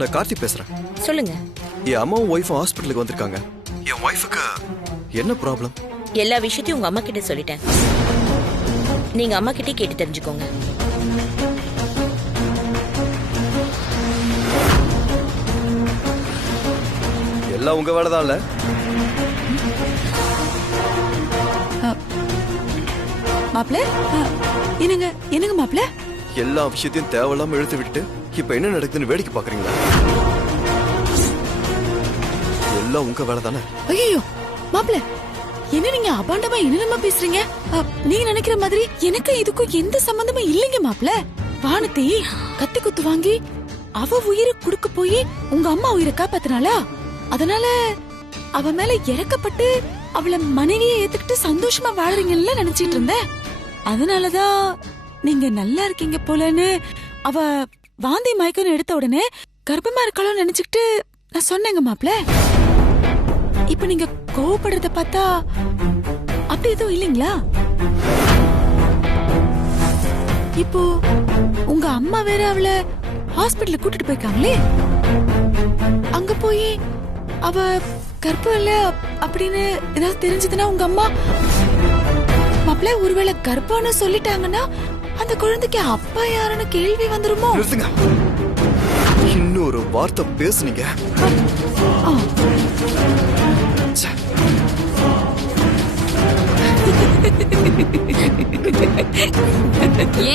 நான் கார்த்தி பேசுறேன். சொல்லுங்க. என் அம்மாவும் ஒய்ஃபும் ஹாஸ்பிட்டலுக்கு வந்திருக்காங்க. என் ஒய்ஃபுக்கு என்ன ப்ராப்ளம்? எல்லா விஷயத்தையும் உங்க அம்மா கிட்ட சொல்லிட்டேன். நீங்க அம்மா கிட்டே கேட்டு தெரிஞ்சுக்கோங்க. எல்லாம் உங்க வேலைதான் இல்ல? மாப்ள என்னங்க என்னங்க மாப்ள? எல்லா விஷயத்தையும் தேவையில்லாம இழுத்து விட்டுட்டு இப்ப என்ன நடக்குதுன்னு வேடிக்கை பாக்குறீங்களா? எல்லாம் உங்க வேலை தானே? ஐயோ மாப்ள, என்ன நீங்க அபாண்டமா என்னென்னமா பேசுறீங்க? நீங்க நினைக்கிற மாதிரி எனக்கு இதுக்கும் எந்த சம்பந்தமும் இல்லைங்க மாப்ள. வானத்தை கத்தி குத்து வாங்கி அவ உயிரை குடுக்க போய் உங்க அம்மா உயிரை காப்பாத்தினாளா, அதனால அவ மேல இறக்கப்பட்டு அவளை மனைவியை ஏத்துக்கிட்டு சந்தோஷமா வாழறீங்கன்னு நினைச்சிட்டு இருந்தேன். அதனாலதான் நீங்க நல்லா இருக்கீங்க போலன்னு அவ வாந்தி மயக்கம் எடுத்த உடனே கர்ப்பமா இருக்காளோ நினைச்சுக்கிட்டு நான் சொன்னேங்க மாப்ள. இப்ப நீங்க கோவப்படுறத பார்த்தா அப்படி எதுவும் இல்லைங்களா? இப்போ உங்க அம்மா வேற அவளை ஹாஸ்பிட்டலுக்கு கூட்டிட்டு போயிருக்காங்களே, அங்க போய் அவ கர்ப்பம் இல்ல அப்படின்னு ஏதாவது தெரிஞ்சதுன்னா உங்க அம்மா மாப்ள ஒருவேளை கர்ப்பம்னு சொல்லிட்டாங்கன்னா அந்த குழந்தைக்கு அப்பா யாருன்னு கேள்வி வந்துருமோ? இன்னொரு வார்த்தை பேசுனீங்க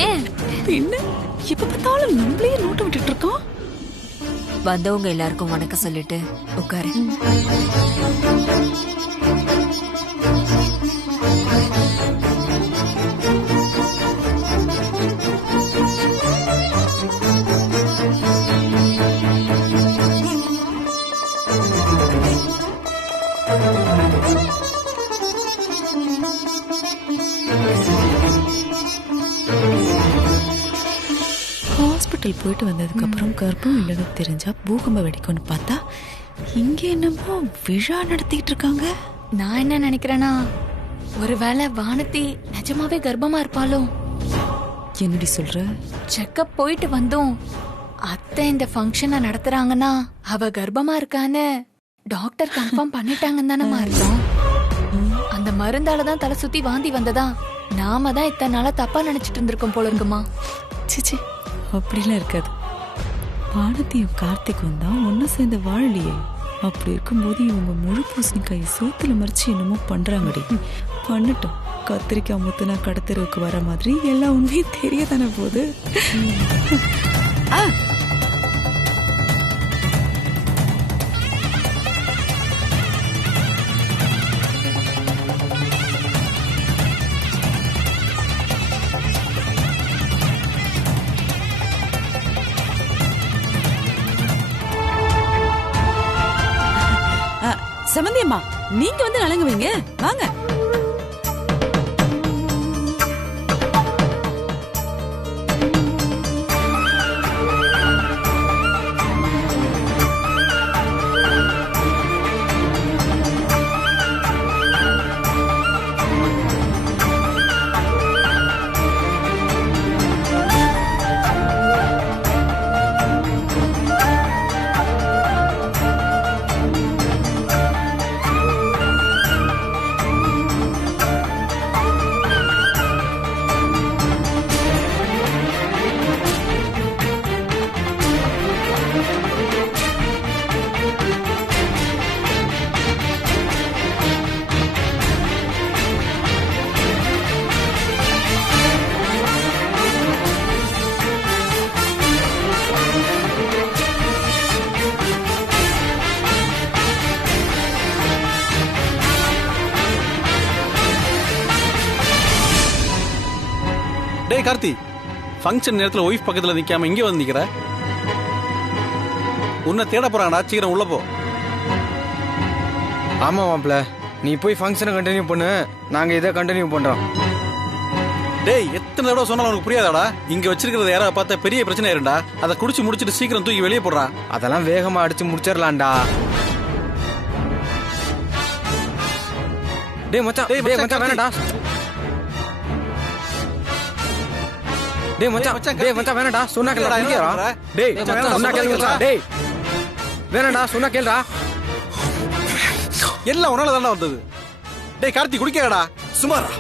ஏன் பின்ன இப்ப பார்த்தாலும் நம்மளையே நோட்ட விட்டுட்டு இருக்கோம். வந்தவங்க எல்லாருக்கும் வணக்கம் சொல்லிட்டு உட்காரு. ஹாஸ்பிட்டல் போயிட்டு வந்ததுக்கு அப்புறம் கர்ப்பம் இல்லைன்னு தெரிஞ்சா பூகம்ப வெடிக்கும்னு பார்த்தா இங்க என்னமோ விழா நடத்திட்டு இருக்காங்க. நான் என்ன நினைக்கிறேன்னா, ஒருவேளை வானதி நிஜமாவே கர்ப்பமா இருப்பாளோ? என்னடி சொல்ற? செக்கப் போயிட்டு வந்தோம். அத்தை இந்த ஃபங்க்ஷனை நடத்துறாங்கன்னா அவ கர்ப்பமா இருக்கான்னு டாக்டர் கன்ஃபார்ம் பண்ணிட்டாங்கன்னு தானே அர்த்தம். அந்த மருந்தாலதான் தலை சுத்தி வாந்தி வந்ததா? நாம தான் இத்தனை நாளா தப்பா நினைச்சிட்டு இருந்திருக்கோம் போல இருக்குமா? சிச்சி, அப்படிலாம் இருக்காது. வானத்தையும் கார்த்திக்கும் தான் ஒன்னு சேர்ந்து வாழலையே. அப்படி இருக்கும்போது இவங்க முழு பூசணிக்காய் சோத்துல மறைச்சு என்னமோ பண்றாங்கடி. பண்ணட்டும். கத்திரிக்காய் முத்துனா கடத்தருக்கு வர மாதிரி எல்லா உண்மையும் தெரியதானே போகுது. சமந்தி அம்மா, நீங்க வந்து நலங்க வைங்க, வாங்க. டேய் கார்த்தி, ஃபங்க்ஷன் நேரத்துல ஒய்ஃப் பக்கத்துல நிக்காம இங்கே வந்து நிக்கிற? உன்னை தேட போறாங்கடா, சீக்கிரம் உள்ள போ. ஆமா மாப்ள, நீ போய் ஃபங்க்ஷனை கண்டினியூ பண்ணு, நாங்க இதை கண்டினியூ பண்றோம். டேய், எத்தனை தடவை சொன்னாலும் உனக்கு புரியாதாடா? இங்க வச்சிருக்கிறத யாராவது பார்த்தா பெரிய பிரச்சனை ஆயிருண்டா. அதை குடிச்சு முடிச்சிட்டு சீக்கிரம் தூக்கி வெளியே போடுறா. அதெல்லாம் வேகமா அடிச்சு முடிச்சிடலாம்டா. டேய் மச்சான், டேய் மச்சான் வேணாடா. டேய் மச்சான், டேய் மச்சான் வேணாடா. சொன்னா கேளுடா, இங்கடா. டேய் சொன்னா கேளுடா. டேய் வேணாடா சொன்னா கேளுடா. எல்லாம் உன்னால தானே வந்தது. டேய் கார்த்தி குடிக்கடா. சுமாரா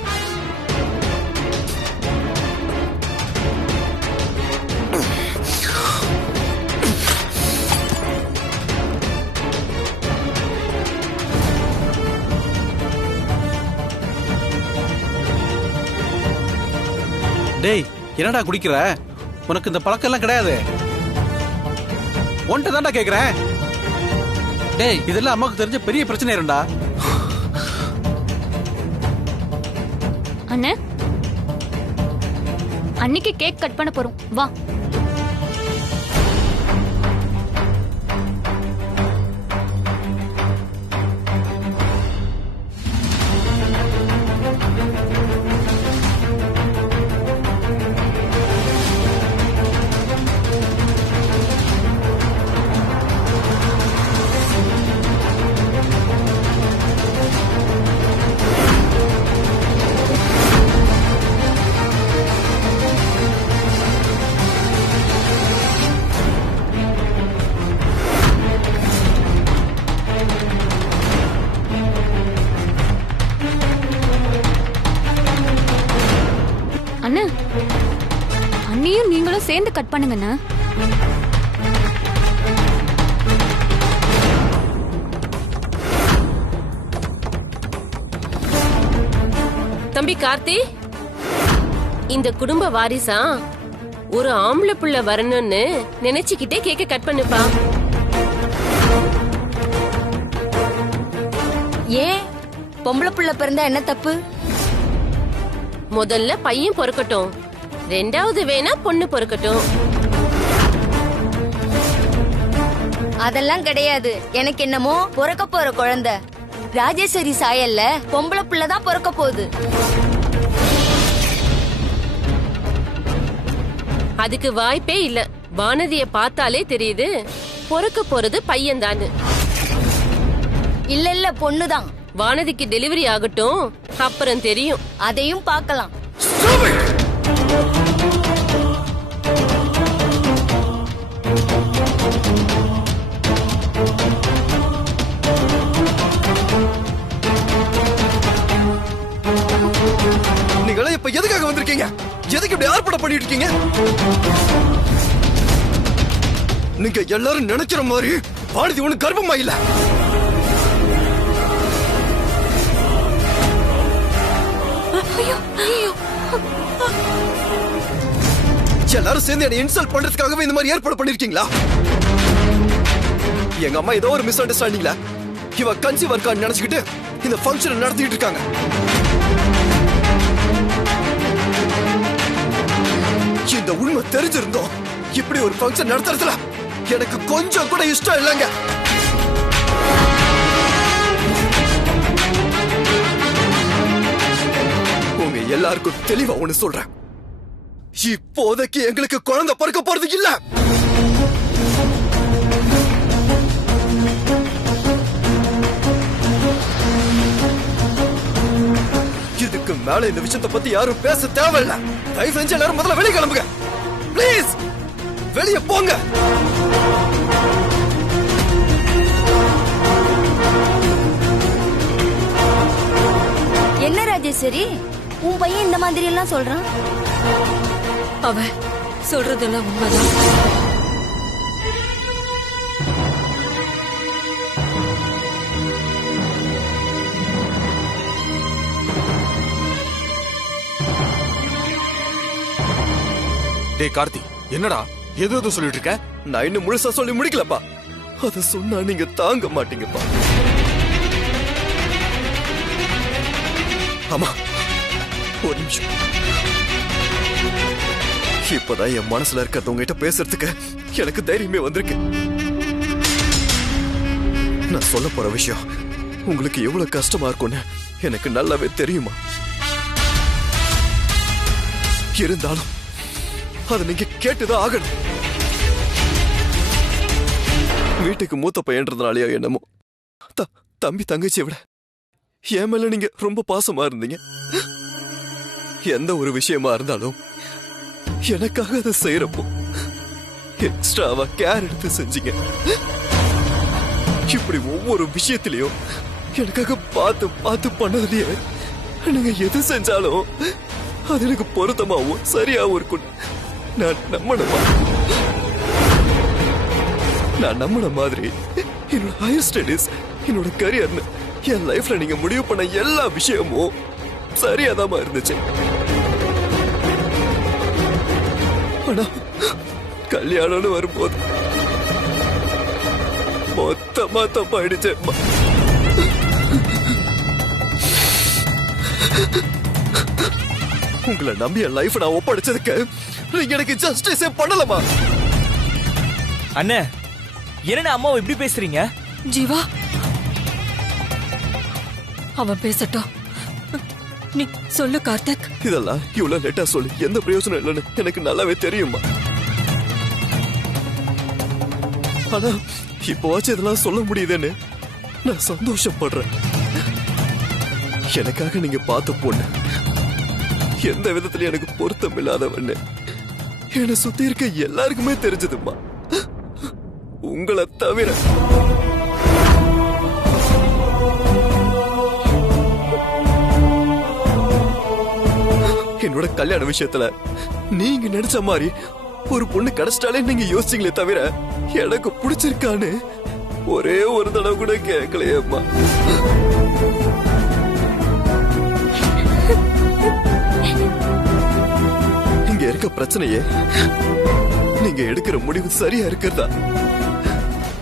டேய் என்னடா குடிக்கிற? உனக்கு இந்த பழக்கம் எல்லாம் கிடையாது. ஒன்ட்ட தான்டா கேக்குறேன். டேய் இதெல்லாம் அம்மாவுக்கு தெரிஞ்ச பெரிய பிரச்சனை இருந்தா. அண்ணே, அன்னைக்கு கேக் கட் பண்ண போறோம், வா. அண்ணா, அண்ணியும் நீங்களும் சேர்ந்து கட் பண்ணுங்கண்ணா. தம்பி கார்த்தி, இந்த குடும்ப வாரிசா ஒரு ஆம்பளை புள்ள வரணும்னு நினைச்சுக்கிட்டே கேக்க கட் பண்ணுப்பா. ஏன் பொம்பளை புள்ள பிறந்தா என்ன தப்பு? முதல்ல பையன் பொறுக்கட்டும், ரெண்டாவது வேணா பொண்ணு பொறுக்கட்டும். அதெல்லாம் கிடையாது. எனக்கு என்னமோ பிறக்க போற குழந்தை ராஜேஸ்வரி சாயல்ல பொம்பளை புள்ளதான் பிறக்க போகுது. அதுக்கு வாய்ப்பே இல்ல. வானதிய பார்த்தாலே தெரியுது பொறுக்க போறது பையன் தானு. இல்ல இல்ல, பொண்ணுதான். வானதிக்கு டெலிவரி ஆகட்டும், அப்புறம் தெரியும். அதையும் பார்க்கலாம். நீங்களே இப்ப எதுக்காக வந்திருக்கீங்க? எதுக்கு இப்படி ஆர்ப்பாட்டம் பண்ணிட்டு இருக்கீங்க? நீங்க எல்லாரும் நினைக்கிற மாதிரி வானதி ஒண்ணு கர்ப்பமா இல்ல. எல்லாரும் சேர்ந்து என்ன இன்சல்ட் பண்றதுக்காகவே இந்த மாதிரி ஏற்பாடு பண்ணிருக்கீங்களா? எங்க அம்மா ஏதோ ஒரு மிஸ் அண்டர்ஸ்டாண்டிங்ல இவ கன்சீவ் இருக்கான்னு நினைச்சுக்கிட்டு இந்த ஃபங்க்ஷன் நடத்திட்டு இருக்காங்க. இந்த உண்மை தெரிஞ்சிருந்தோம் இப்படி ஒரு ஃபங்க்ஷன் நடத்துறதுல எனக்கு கொஞ்சம் கூட இஷ்டம் இல்லைங்க. உங்க எல்லாருக்கும் தெளிவா ஒண்ணு சொல்றேன், இப்போதைக்கு எங்களுக்கு குழந்தை பிறக்க போறது இல்ல. இதுக்கு மேல இந்த விஷயத்தை பத்தி யாரும் பேச தேவையில்லை. தயவு செஞ்சு எல்லாரும் முதல்ல வெளியே கிளம்புங்க. பிளீஸ் வெளியே போங்க. என்ன ராஜேஸ்வரி, உன் பையன் இந்த மாதிரி எல்லாம் சொல்றான்? அவ சொல்றதெல்லாம் உண்மைதான். டேய் கார்த்தி, என்னடா ஏதோ சொல்லிட்டு இருக்க? நான் இன்னும் முழுசா சொல்லி முடிக்கலப்பா. அத சொன்னா நீங்க தாங்க மாட்டீங்கப்பா. ஆமா, ஒரு நிமிஷம். இப்பதான் என் மனசுல இருக்கிறது உங்ககிட்ட பேசுறதுக்கு எனக்கு தைரியமே வந்திருக்கு. நான் சொல்ல போற விஷயம் உங்களுக்கு எவ்வளவு கஷ்டமா இருக்கும்னு எனக்கு நல்லாவே தெரியுமா. இருந்தாலும் அதை நீங்க கேட்டுதான் ஆகணும். வீட்டுக்கு மூத்த பையன்றதுனாலயா என்னமோ தம்பி தங்கச்சியை விட என் மேல நீங்க ரொம்ப பாசமா இருந்தீங்க. எந்த ஒரு விஷயமா இருந்தாலும் எனக்காக அதை செய்யறப்போ எக்ஸ்ட்ராவா கேர் எடுத்து செஞ்சீங்க. இப்படி ஒவ்வொரு விஷயத்திலையும் எனக்காக பார்த்து பார்த்து பண்ணதுலயே நீங்க எது செஞ்சாலும் அது எனக்கு பொருத்தமாவும் சரியாவும் இருக்கும். நான் நம்பின மாதிரி என்னோட ஹையர் ஸ்டடீஸ், என்னோட கரியர்னு என் லைஃப்ல நீங்க முடிவு பண்ண எல்லா விஷயமும் சரியாதாமா இருந்துச்சு. ஆனா கல்யாணம்னு வரும்போது மொத்தமா தப்பாயிடுச்சு. உங்களை நம்பி என் லைஃப் நான் ஒப்படைச்சதுக்கு நீங்க எனக்கு ஜஸ்டிஸே பண்ணலமா? அண்ணே, என்ன அம்மாவை இப்படி பேசுறீங்க? ஜீவா, அவன் பேசட்டும். நீ சொல்லு கார்த்திக். இதெல்லாம் இவ்வளவு லேட்டா சொல்லி எந்த பிரயோஜனம் இல்லைன்னு எனக்கு நல்லாவே தெரியுமா. ஆனா இப்போவாச்சும் இதெல்லாம் சொல்ல முடியுதுன்னு நான் சந்தோஷப்படுறேன். எனக்காக நீங்க பார்த்த பொண்ணு எந்த விதத்துல எனக்கு பொருத்தம் இல்லாதவன்னு என்னை சுத்தி இருக்க எல்லாருக்குமே தெரிஞ்சதுமா, உங்களை தவிர. என்னோட கல்யாண விஷயத்துல நீங்க நினைச்ச மாதிரி ஒரு பொண்ணு கிடைச்சிட்டாலே நீங்க யோசிச்சீங்களே தவிர எனக்கு பிடிச்சிருக்கான்னு ஒரே ஒரு தடவை கூட கேட்கலையேம்மா. இங்க இருக்க பிரச்சனையே நீங்க எடுக்கிற முடிவு சரியா இருக்கிறதா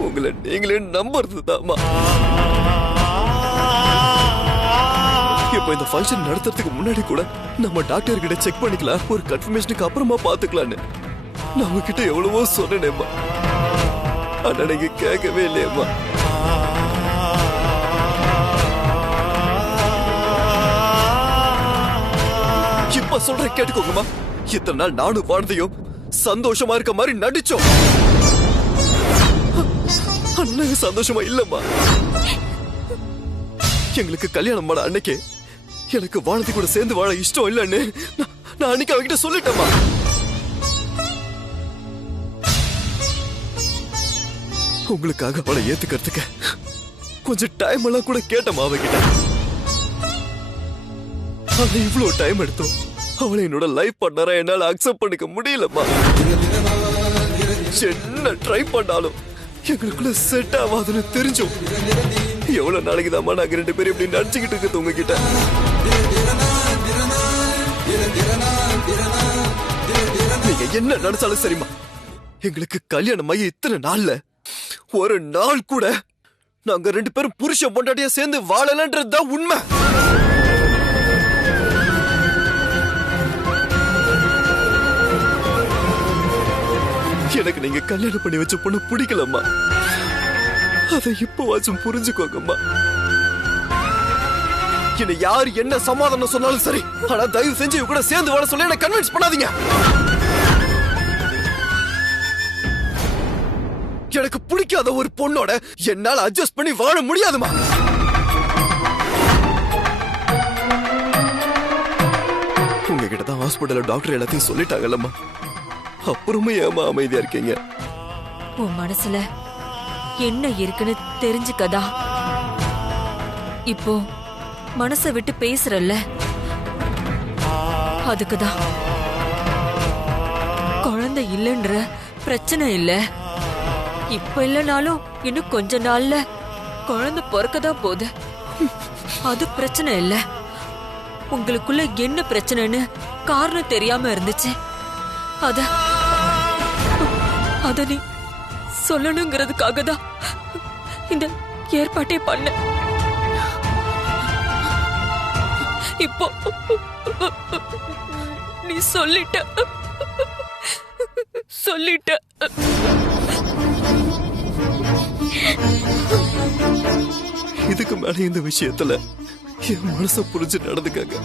உங்களை நீங்களே நம்புறதுதாம்மா. இப்ப இந்த ஃபங்க்ஷன் நடத்துறதுக்கு முன்னாடி கூட நம்ம டாக்டர் கிட்ட செக் பண்ணிக்கலாம், ஒரு கன்ஃபர்மேஷனுக்கு அப்புறமா பாத்துக்கலான்னு நான் உங்ககிட்ட எவ்வளவோ சொன்னேனேம்மா. ஆனா நீங்க கேட்கவே இல்லையம்மா. இப்ப சொல்ற கேட்டுக்கோங்கம்மா. இத்தனை நாள் நானும் வாழ்ந்தையும் சந்தோஷமா இருக்க மாதிரி நடிச்சோம். அண்ணன் சந்தோஷமா இல்லம்மா. எங்களுக்கு கல்யாணம் பண்ண அன்னைக்கு எனக்கு வாழது கூட சேர்ந்து வாழ இஷ்டம் இல்லன்னு நான் அன்னைக்கு அவகிட்ட சொல்லிட்டேம்மா. உங்களுக்காக அவளை ஏத்துக்கிறதுக்கு கொஞ்சம் டைம் எல்லாம் கூட கேட்டம்மா அவகிட்ட. ஆனா இவ்வளவு டைம் எடுத்தோம் அவளை என்னோட லைஃப் பார்ட்னரா என்னால அக்செப்ட் பண்ணிக்க முடியலம்மா. என்ன ட்ரை பண்ணாலும் எங்களுக்குள்ள செட் ஆகாதுன்னு தெரிஞ்சோம். எவ்வளவு நாளைக்கு தாம்மா நாங்க ரெண்டு பேரும் இப்படி நடிச்சுக்கிட்டு இருக்கிறது உங்ககிட்ட. நீங்க என்ன நினைச்சாலும் சரிம்மா, எங்களுக்கு கல்யாணம் ஆகி இத்தனை நாள்ல ஒரு நாள் கூட நாங்க ரெண்டு பேரும் புருஷன் பொண்டாட்டியா சேர்ந்து வாழலன்றதுதான் உண்மை. எனக்கு நீங்க கல்யாணம் பண்ணி வச்ச பொண்ணு பிடிக்கலம்மா. அதை இப்பவாச்சும் புரிஞ்சுக்கோங்கம்மா. என்ன யாரு என்ன சமாதானம் சொன்னாலும் சரி, ஆனா தயவு செஞ்சு இவங்க கூட சேர்ந்து வாழ சொல்லி என்ன கன்வின்ஸ் பண்ணாதீங்க. எனக்கு பிடிக்காத ஒரு பொண்ணோட என்னால அட்ஜஸ்ட் பண்ணி வாழ முடியாதுமா. உங்ககிட்ட தான் ஹாஸ்பிட்டல்ல டாக்டர் எல்லாத்தையும் சொல்லிட்டாங்கல்லம்மா, அப்புறமே ஏமா அமைதியா இருக்கீங்க? உன் மனசுல என்ன இருக்குன்னு தெரிஞ்சுக்கதா இப்போ மனசை விட்டு பேசுறல்ல, அதுக்குதான். குழந்தை இல்லைன்ற பிரச்சனை இல்ல, இப்ப இல்லனாலும் இன்னும் கொஞ்ச நாள்ல குழந்தை பிறக்கதான் போகுது, அது பிரச்சனை இல்ல. உங்களுக்குள்ள என்ன பிரச்சனைன்னு காரணம் தெரியாம இருந்துச்சு, அத நீ சொல்லணுங்கிறதுக்காக தான் இந்த ஏற்பாட்டே பண்ண. இப்போ நீ சொல்லிட்ட. இதுக்கு மேல இந்த விஷயத்துல என் மனச புரிஞ்சு நடந்துக்காங்க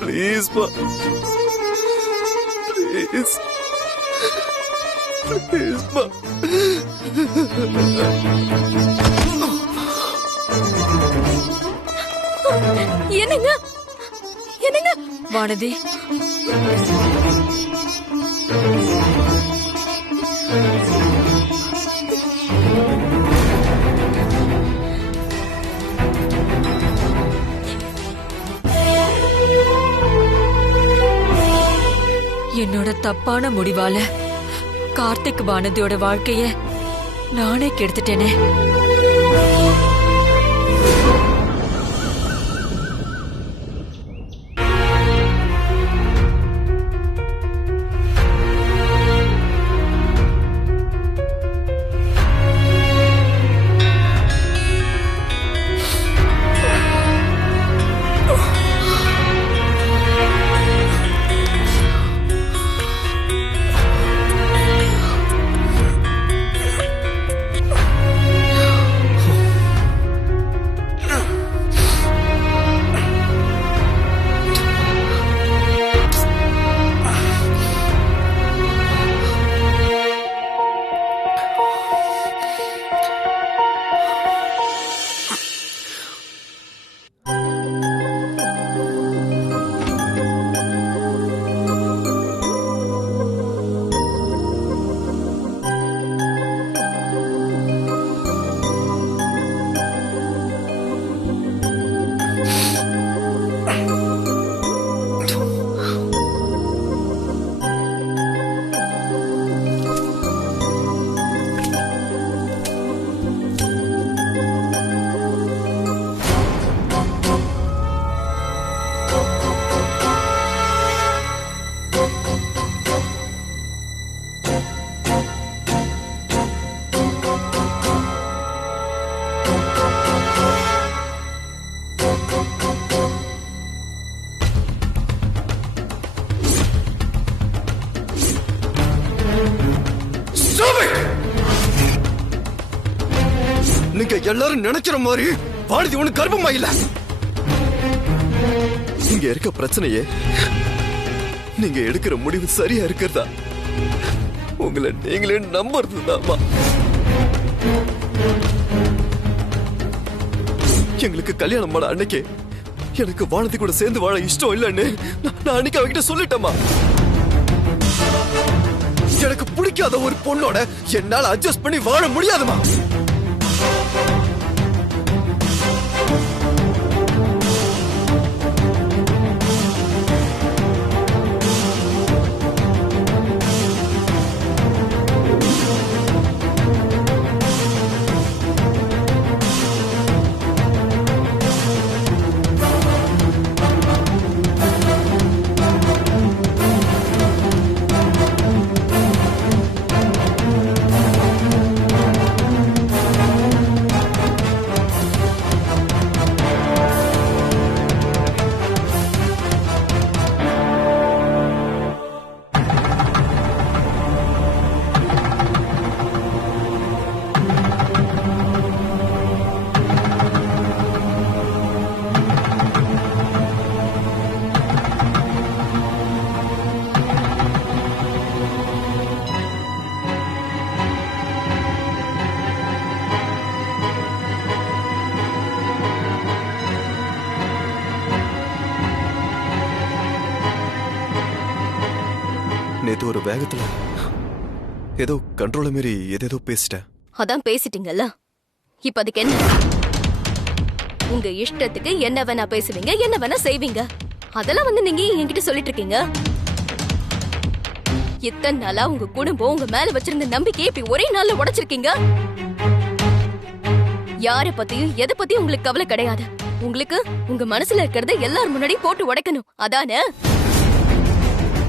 ப்ளீஸ். Please. Please, ma. என்னங்க என்னங்க வானதி, என்னோட தப்பான முடிவால கார்த்திக் வானதியோட வாழ்க்கைய நானே கெடுத்துட்டேனே. நீங்க எல்லாரும் நினைக்கிற மாதிரி வானதி ஒண்ணு கர்ப்பமா இல்ல. இங்க இருக்க பிரச்சனையே நீங்க எடுக்கிற முடிவு சரியா இருக்கிறதா உங்களை நீங்களே நம்புறதுதாமா. எங்களுக்கு கல்யாணம் பண்ண அன்னைக்கு எனக்கு வானதி கூட சேர்ந்து வாழ இஷ்டம் இல்லன்னு நான் அன்னைக்கு அவகிட்ட சொல்லிட்டேமா. எனக்கு பிடிக்காத ஒரு பொண்ணோட என்னால அட்ஜஸ்ட் பண்ணி வாழ முடியாதுமா. நேத்து ஒரு வேகத்துல ஏதோ கண்ட்ரோல மீறி ஏதேதோ பேசிட்டேன். அதான் பேசிட்டீங்கல்ல, இப்ப அதுக்கு என்ன? உங்க இஷ்டத்துக்கு என்ன வேணா பேசுவீங்க, என்ன வேணா செய்வீங்க. அதெல்லாம் வந்து நீங்க என்கிட்ட சொல்லிட்டு இருக்கீங்க. இத்தனை நாளா உங்க குடும்பம் உங்க மேல வச்சிருந்த நம்பிக்கையை இப்படி ஒரே நாள்ல உடைச்சிருக்கீங்க. யார பத்தியும் எதை பத்தியும் உங்களுக்கு கவலை கிடையாது. உங்களுக்கு உங்க மனசுல இருக்கிறத எல்லாரும் முன்னாடி போட்டு உடைக்கணும், அதானே?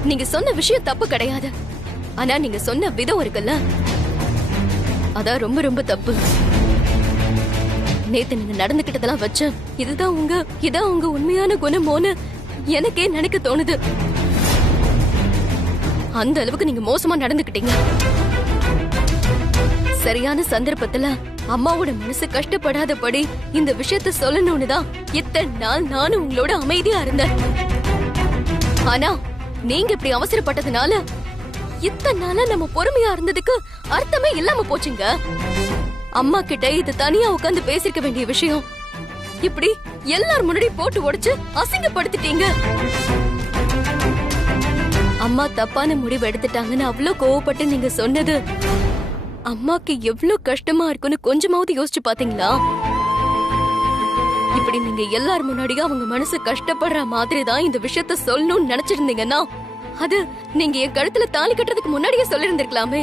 நீங்க சொன்ன விஷயம் தப்பு கிடையாது, ஆனா நீங்க சொன்ன விதம் இருக்குல்ல, அதான் ரொம்ப ரொம்ப தப்பு. நேத்து நீங்க நடந்துகிட்டதெல்லாம் வச்சு இதான் உங்க உண்மையான குணமோன்னு எனக்கே நினைக்க தோணுது. அந்த அளவுக்கு நீங்க மோசமா நடந்துகிட்டீங்க. சரியான சந்தர்ப்பத்துல அம்மாவோட மனசு கஷ்டப்படாதபடி இந்த விஷயத்த சொல்லணும்னு தான் இத்தனை நாள் நானும் உங்களோட அமைதியா இருந்தேன். ஆனா நீங்க இப்படி அவசரப்பட்டதுனால இத்தனை நாளா நம்ம பொறுமையா இருந்ததுக்கு அர்த்தமே இல்லாம போச்சுங்க. அம்மா கிட்ட இது தனியா உட்கார்ந்து பேசிருக்க வேண்டிய விஷயம் இப்படி எல்லாரும் முன்னாடி போட்டு உடைச்சு அசிங்கப்படுத்திட்டீங்க. அம்மா தப்பான முடிவு எடுத்துட்டாங்கன்னு அவ்வளவு கோவப்பட்டு நீங்க சொன்னது அம்மாக்கு எவ்வளவு கஷ்டமா இருக்குன்னு கொஞ்சமாவது யோசிச்சு பாத்தீங்களா? இப்படி நீங்க எல்லார் முன்னாடியும் அவங்க மனசு கஷ்டப்படுற மாதிரி தான் இந்த விஷயத்த சொல்லணும்னு நினைச்சிருந்தீங்கன்னா அது நீங்க என் கழுத்துல தாலி கட்டுறதுக்கு முன்னாடியே சொல்லிருந்திருக்கலாமே.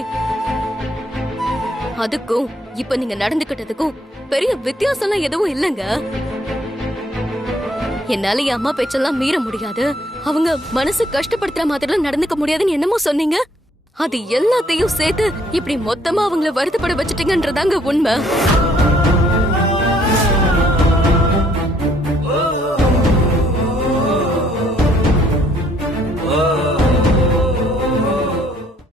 அதுக்கும் இப்ப நீங்க நடந்துகிட்டதுக்கும் பெரிய வித்தியாசம்லாம் எதுவும் இல்லைங்க. என்னால என் அம்மா பேச்செல்லாம் மீற முடியாது, அவங்க மனசு கஷ்டப்படுத்துற மாதிரிலாம் நடந்துக்க முடியாதுன்னு என்னமோ சொன்னீங்க. அது எல்லாத்தையும் சேர்த்து இப்படி மொத்தமா அவங்கள வருத்தப்பட வச்சுட்டீங்கன்றதாங்க உண்மை.